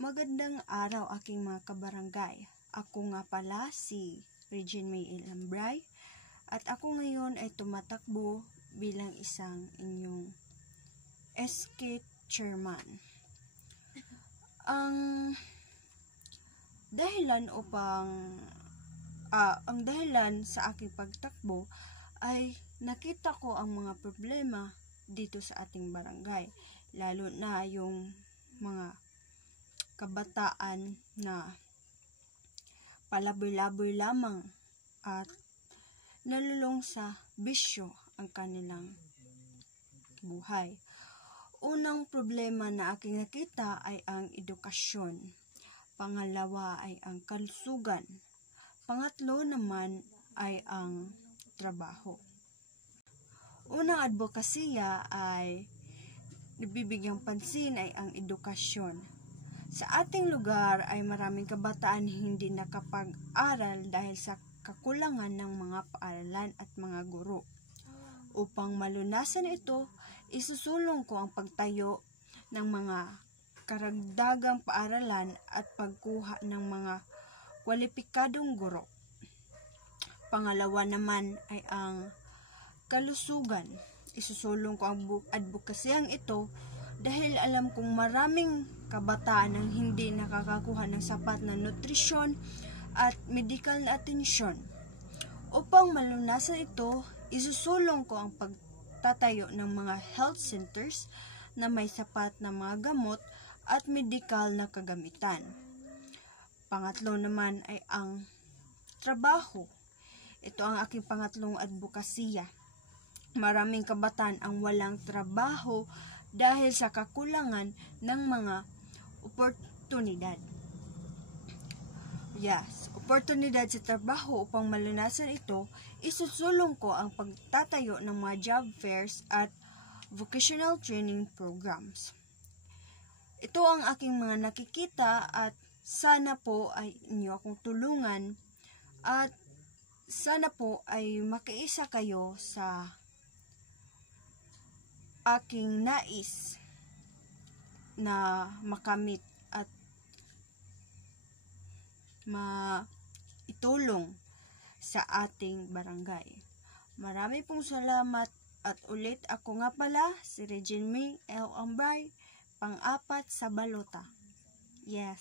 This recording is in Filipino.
Magandang araw aking mga kabarangay. Ako nga pala si Regine May Ilambray at ako ngayon ay tumatakbo bilang isang inyong SK Chairman. Ang dahilan sa aking pagtakbo ay nakita ko ang mga problema dito sa ating barangay, lalo na yung mga kabataan na palaboy-laboy lamang at nalulong sa bisyo ang kanilang buhay. Unang problema na aking nakita ay ang edukasyon. Pangalawa ay ang kalusugan. Pangatlo naman ay ang trabaho. Unang advokasya ay nabibigyang pansin ay ang edukasyon. Sa ating lugar ay maraming kabataan hindi nakapag-aral dahil sa kakulangan ng mga paaralan at mga guro. Upang malunasan ito, isusulong ko ang pagtayo ng mga karagdagang paaralan at pagkuha ng mga kwalipikadong guro. Pangalawa naman ay ang kalusugan. Isusulong ko ang advokasyang ito dahil alam kong maraming kabataan ang hindi nakakakuha ng sapat na nutrisyon at medical na atensyon. Upang malunasan ito, isusulong ko ang pagtatayo ng mga health centers na may sapat na mga gamot at medical na kagamitan. Pangatlo naman ay ang trabaho. Ito ang aking pangatlong advokasya. Maraming kabataan ang walang trabaho dahil sa kakulangan ng mga oportunidad. Oportunidad sa trabaho. Upang malunasan ito, isusulong ko ang pagtatayo ng mga job fairs at vocational training programs. Ito ang aking mga nakikita at sana po ay inyo akong tulungan at sana po ay makiisa kayo sa aking nais na makamit at maitulong sa ating barangay. Marami pong salamat at ulit ako nga pala si Regine May Ilambray, pang-apat sa balota. Yes.